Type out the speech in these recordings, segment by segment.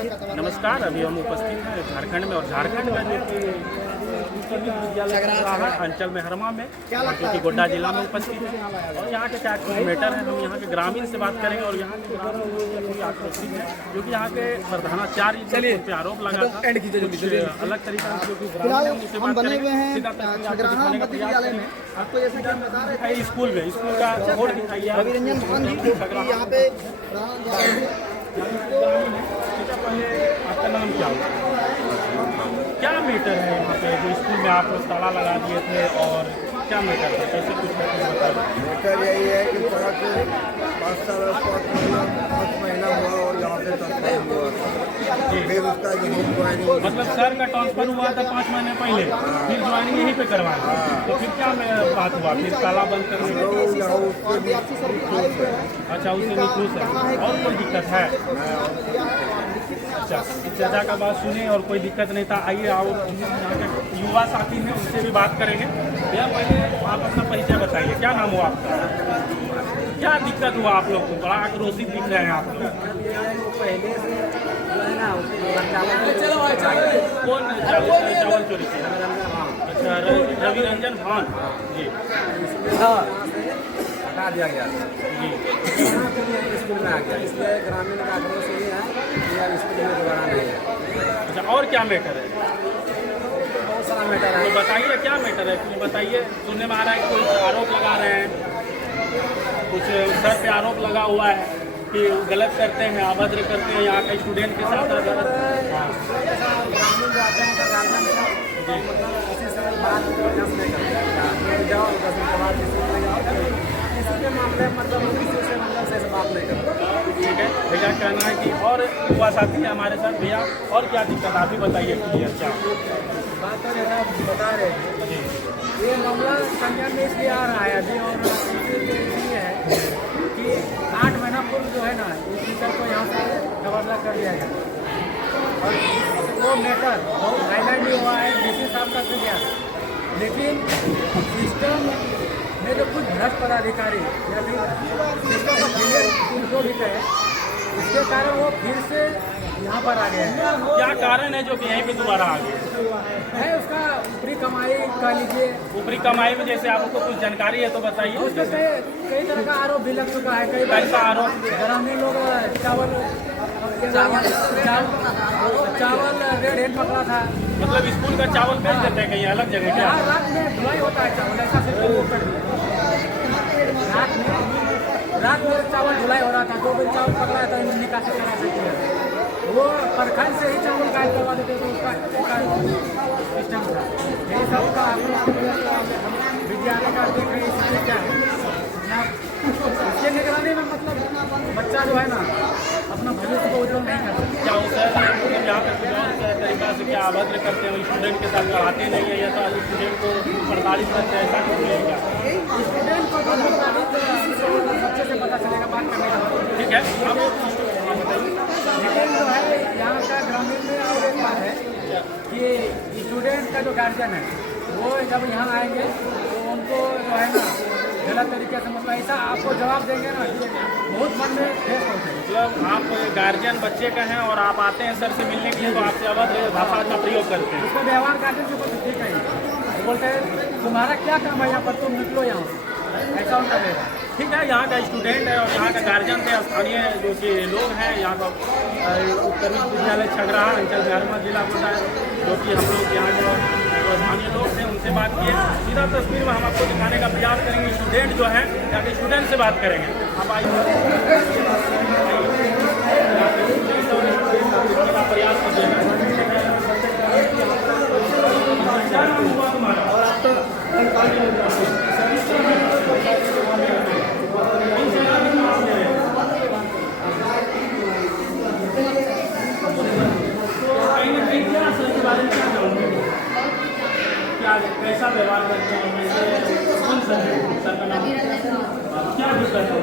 नमस्कार। अभी हम उपस्थित हैं झारखंड में, और झारखंड में जो कि उत्तर विद्यालय रहा है अंचल मेहरमा में, जो कि गोड्डा जिला में उपस्थित है। और यहाँ के क्या मैटर है, हम यहाँ के ग्रामीण से बात करेंगे। और यहाँ के ग्रामीण आक्रोशित है, जो कि यहाँ के प्रधानाचार्य पे आरोप लगा था अलग तरीका से, जो कि हम बने हुए हैं छगराहा मध्य विद्यालय में। आपको जैसे कि हम बता रहे थे स्कूल का बोर्ड दिखाइए रवि रंजन भान जी यहाँ पे पहले आपका नाम क्या हुआ, क्या मैटर है यहाँ पे जो स्कूल में आप लोग ताला लगा दिए थे, और क्या मैटर था, कैसे कुछ मैटर यही है कि 5 महीना हुआ और यहाँ से ट्रांसफर हुआ था। फिर उसका ज्वाइनिंग, मतलब सर का ट्रांसफर हुआ था 5 महीने पहले, फिर ज्वाइनिंग यहीं पे करवाया। तो फिर क्या बात हुआ, फिर ताला बंद करने का? अच्छा, उससे नहीं खुश है, और कोई दिक्कत है? अच्छा, चर्चा का बात सुने, और कोई दिक्कत नहीं था। आइए और यहाँ के युवा साथी हैं, उनसे भी बात करेंगे। भैया पहले आप अपना परिचय बताइए, क्या नाम हुआ आपका, क्या दिक्कत हुआ आप लोग को? बड़ा आक्रोशित दिख रहे हैं आप लोग। पहले से जो है ना कौन चावल चोरी किया? अच्छा, रवि रंजन भान जी, हटा दिया गया जी। स्कूल में आ गया, इसलिए ग्रामीण का आक्रोश ये है कि अब स्कूल में दोबारा नहीं है। अच्छा, और क्या मैटर है? बहुत सारा मैटर है। तो बताइए क्या मैटर है, कुछ बताइए। सुनने में आ रहा है कि कोई आरोप लगा रहे हैं, कुछ सर पे आरोप लगा हुआ है कि गलत करते हैं, अभद्र करते हैं यहाँ के स्टूडेंट के साथ। ग्रामीण जाते हैं तो गार्जियन से मतलब किसी से बात नहीं करते, जाओ 10 दिन के बाद किसी के मामले मतलब किसी से मतलब से बात नहीं करते। ठीक है भैया, कहना है कि और युवा साथी है हमारे साथ। भैया और क्या दिक्कत, आप ही बताइए क्लियर क्या बात तो जैसा बता रहे हैं, ये मामला संज्ञान में इसलिए आ रहा है अभी, और इसलिए है कि 8 महीना पूर्व जो है ना इस टीचर को यहाँ से तबादला कर दिया गया, और वो मैटर बहुत हाईलाइट भी हुआ है, डीसी साहब तक भी गया। लेकिन सिस्टम में जो कुछ भ्रष्ट पदाधिकारी या फिर सिस्टम का फेलियर जो भी कहे, इसके कारण वो फिर से यहाँ पर आ गए हैं। क्या कारण है जो कि यहीं पे दोबारा आ गए है? उसका ऊपरी कमाई कह लीजिए, ऊपरी कमाई में जैसे आपको कुछ जानकारी है तो बताइए। उसमें कई तरह का आरोप भी लग चुका है। कई कैसा आरोप? ग्रामीण लोग चावल रेड हैंड पकड़ा था, मतलब स्कूल का चावल बेच देते हैं कहीं अलग जगह क्या? यहाँ रात में धुलाई होता है चावल, ऐसा रात में चावल धुलाई हो रहा था, 2 दिन चावल पकड़ा था, निकासी करा सकती है। वो प्रखंड से ही चावल गायब करवा देते थे, उसका सिस्टम था। यही सब का विद्यालय का देख रहे स्थिति क्या है ना, इसके निगरानी में मतलब बच्चा जो है ना अपना भविष्य को उज्जवल नहीं कर सकता। क्या होता है यहाँ पे कुछ और तरीका से क्या अभद्र करते हैं, स्टूडेंट के साथ पढ़ाते नहीं है, या तो स्टूडेंट को प्रताड़ित करते हैं, ऐसा कुछ नहीं है? स्टूडेंट को बच्चे से पता चलेगा बात करने का। ठीक है, आप लेकिन जो है यहाँ का ग्रामीण में और एक बात है कि स्टूडेंट का जो गार्जियन है वो जब यहाँ आएंगे तो उनको जो है ना गलत तरीके से मतलब ऐसा आपको जवाब देंगे ना, बहुत मन में ठेस होते हैं। मतलब आप गार्जियन बच्चे का हैं और आप आते हैं सर से मिलने के लिए, तो आपसे अभद्र भाषा का प्रयोग करते हैं। उसका व्यवहार गार्जियन के ऊपर ठीक है, वो बोलते हैं तुम्हारा क्या काम है यहाँ पर, तुम निकलो यहाँ से, ऐसा उनका व्यवहार। ठीक है, यहाँ का स्टूडेंट है और यहाँ का गार्जियन थे, स्थानीय जो कि लोग हैं यहाँ का उत्तर विद्यालय छगराहा अंचल मेहरमा जिला होता है, जो कि हम लोग यहाँ जो स्थानीय लोग थे उनसे बात किए। सीधा तस्वीर में हम आपको दिखाने का प्रयास करेंगे। स्टूडेंट जो है यहाँ के स्टूडेंट से बात करेंगे। आप आइए, प्रयास कीजिएगा। और आप तो क्या कैसा व्यवहार करते हैं, कौन सा है सर का नाम, क्या दिक्कत है?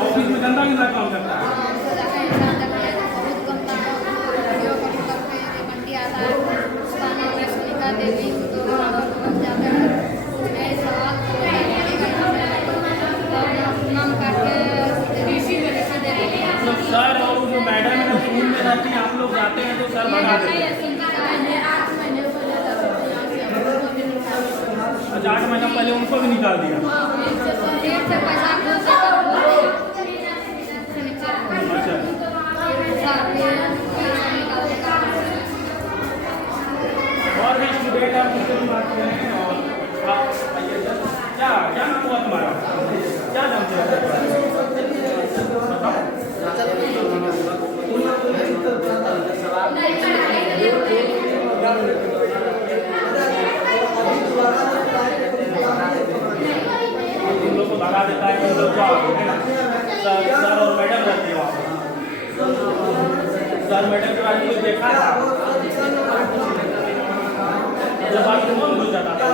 ऑफिस में गंदा गंदा काम करता है। नाम काट के पहले उनको भी निकाल दिया। अच्छा, और भी स्टूडेंट आप उनसे भी बात करें। और आप आइए सर, क्या क्या नाम हुआ तुम्हारा, क्या नाम से बताओ। तुम लोग को भगा देता है, तुम लोग सर और मैडम रहते हो, सर मैडम के बारे में देखा था जब आप कौन भूल जाता था।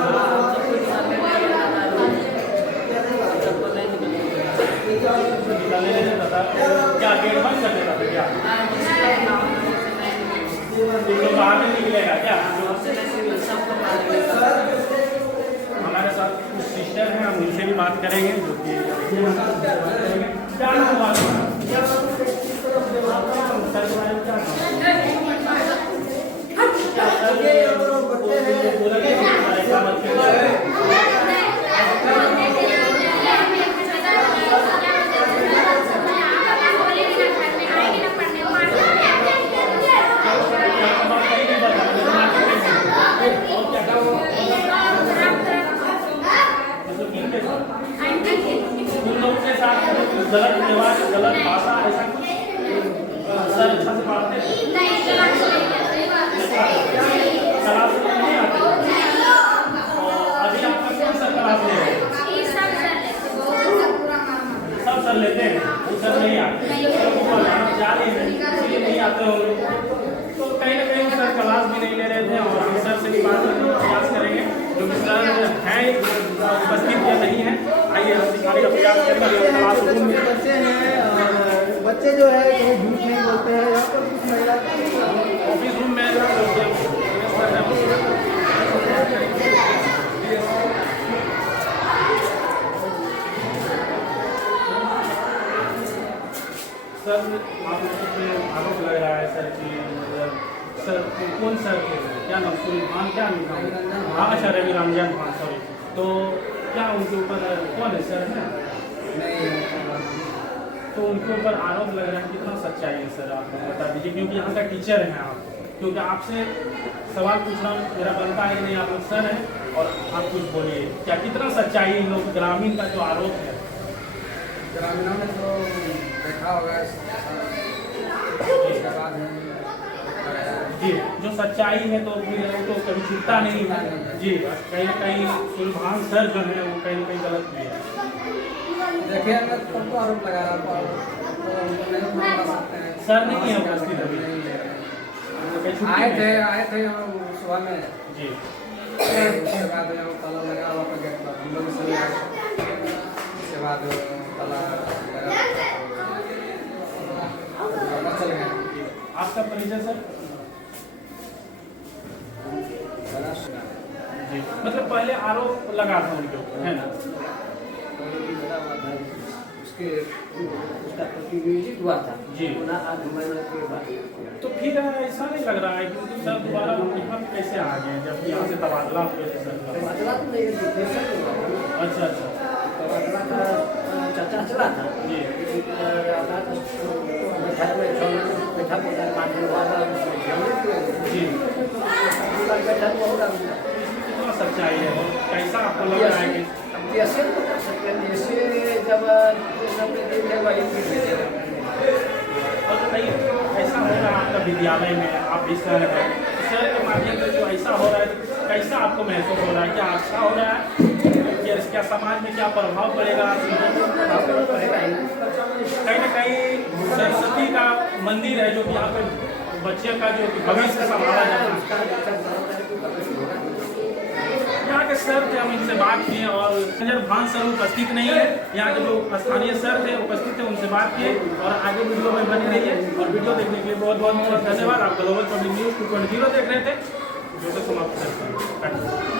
क्या गेट बंद कर देता था क्या, तो बाहर नहीं निकलेगा क्या। हमारे साथ कुछ सिस्टर हैं, हम उनसे भी बात करेंगे जो कि क्या नाम हुआ गलत व्यवहार, गलत भाषा, ऐसा कुछ सर अच्छा से पढ़ाते हैं, क्लास में नहीं आते। अभी आपका कौन सा क्लास ले रहे हैं, सब सर लेते हैं, वो सर नहीं आते, जा रहे हैं इसलिए नहीं आते होंगे। तो कहीं ना कहीं सर क्लास भी नहीं ले रहे थे और हम सर से भी बात करने का प्रयास करेंगे, जो कि सर हैं उपस्थित या नहीं है। आइए हम दिखाने का प्रयास करेंगे। क्लास रूम में बच्चे हैं, बच्चे जो है कहीं झूठ नहीं बोलते हैं। यहाँ पर कुछ महिला ऑफिस रूम में सर आप पे आरोप लग रहा है सर कि सर कौन सर थे, क्या नाम, सुलेमान क्या नाम, हाँ अच्छा रवि रमजान खान, सॉरी। तो क्या उनके ऊपर कौन है सर है तो उनके ऊपर आरोप लग रहा है, कितना सच्चाई है सर आप बता दीजिए, क्योंकि यहाँ का टीचर हैं आप, क्योंकि आपसे सवाल पूछना मेरा बनता है कि नहीं, आप लोग सर हैं और आप कुछ बोलिए, क्या कितना सच्चाई इन लोग ग्रामीण का जो आरोप है। ग्रामीणों ने तो देखा होगा, जी जो सच्चाई है तो फिर तो कभी छूटता नहीं है जी। कहीं ना कहीं सुलेमान सर जो है वो कहीं ना कहीं गलत किए हैं। देखिए अगर तो आरोप लगा रहा तो नहीं बता सकते हैं। सर नहीं है उपस्थित अभी, आए थे हम सुबह में जी, उसके बाद यहाँ ताला लगा हुआ था गेट पर, हम लोग सभी आए, उसके बाद ताला लगा चल गए। आपका परिचय सर जी, मतलब पहले आरोप लगा था उनके ऊपर है ना, उसके उसका प्रतिनिधित्व हुआ था जी। आज महीने के बाद तो फिर ऐसा नहीं लग रहा है कि सर दोबारा यहाँ पे कैसे आ गए जब यहाँ से तबादला हुए थे सर का। तबादला तो नहीं है, अच्छा अच्छा तबादला का चर्चा चला था जी जी। बैठक होगा। कितना सच्चाई है और कैसा आपको लग रहा है कि जैसे तो कर सकते हैं, जैसे जब वही और बताइए कैसा हो रहा है आपका विद्यालय में, आप भी सर हैं, सर के माध्यम से जो ऐसा हो रहा है कैसा आपको महसूस हो रहा है, क्या अच्छा हो रहा है, क्या समाज में क्या प्रभाव पड़ेगा, कहीं ना कहीं सरस्वती का मंदिर है जो कि यहाँ पे बच्चे का जो भविष्य संभाला जाता है। यहाँ के सर थे, हम इनसे बात किए और संजय भान सर उपस्थित नहीं है, यहाँ के जो स्थानीय सर थे उपस्थित थे, उनसे बात किए और आगे वीडियो में बनी रही है। और वीडियो देखने के लिए बहुत बहुत धन्यवाद। आप ग्लोबल पब्लिक न्यूज़ 2.0 देख रहे थे, जो समाप्त करते हैं।